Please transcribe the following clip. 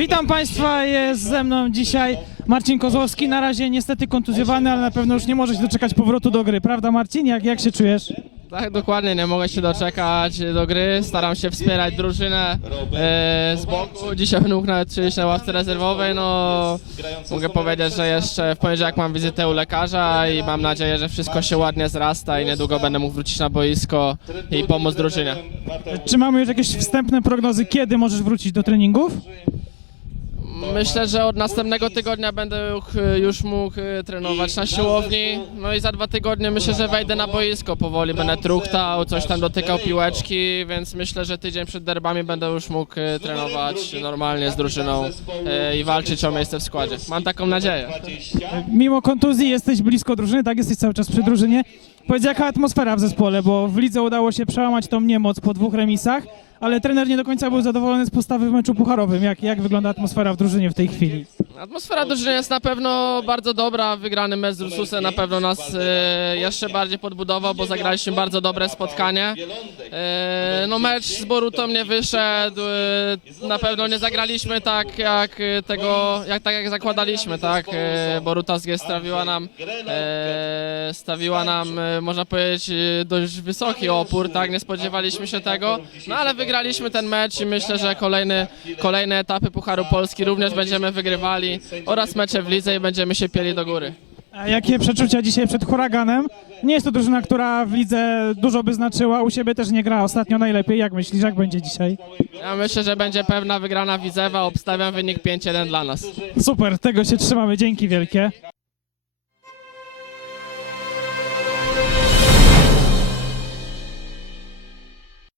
Witam Państwa, jest ze mną dzisiaj Marcin Kozłowski, na razie niestety kontuzjowany, ale na pewno już nie może się doczekać powrotu do gry, prawda Marcin? Jak, jak się czujesz? Tak, dokładnie, nie mogę się doczekać do gry. Staram się wspierać drużynę e, z boku. Dzisiaj mógł nawet siedzieć na ławce rezerwowej. No, mogę powiedzieć, że jeszcze w poniedziałek mam wizytę u lekarza i mam nadzieję, że wszystko się ładnie zrasta i niedługo będę mógł wrócić na boisko i pomóc drużynie. Czy mamy już jakieś wstępne prognozy, kiedy możesz wrócić do treningów? Myślę, że od następnego tygodnia będę mógł, już mógł e, trenować na siłowni. No i za dwa tygodnie myślę, że wejdę na boisko powoli. Będę truchtał, coś tam dotykał piłeczki, więc myślę, że tydzień przed derbami będę już mógł e, trenować normalnie z drużyną e, i walczyć o miejsce w składzie. Mam taką nadzieję. Mimo kontuzji jesteś blisko drużyny, tak? Jesteś cały czas przy drużynie. Powiedz, jaka atmosfera w zespole, bo w lidze udało się przełamać tą niemoc po dwóch remisach, ale trener nie do końca był zadowolony z postawy w meczu pucharowym. Jak, jak wygląda atmosfera w drużynie w tej chwili? Atmosfera drużyny jest na pewno bardzo dobra. Wygrany mecz z Ursusem na pewno nas e, jeszcze bardziej podbudował, bo zagraliśmy bardzo dobre spotkanie. E, no mecz z Borutą nie wyszedł. E, na pewno nie zagraliśmy tak jak tego, jak tak jak zakładaliśmy, tak? Boruta stawiła nam, stawiła nam, można powiedzieć, dość wysoki opór, tak? Nie spodziewaliśmy się tego. No ale wygraliśmy ten mecz i myślę, że kolejny, kolejne etapy Pucharu Polski również będziemy wygrywali oraz mecze w lidze i będziemy się pieli do góry. A jakie przeczucia dzisiaj przed huraganem? Nie jest to drużyna, która w lidze dużo by znaczyła, u siebie też nie gra ostatnio najlepiej. Jak myślisz, jak będzie dzisiaj? Ja myślę, że będzie pewna wygrana Widzewa, obstawiam wynik 5-1 dla nas. Super, tego się trzymamy, dzięki wielkie.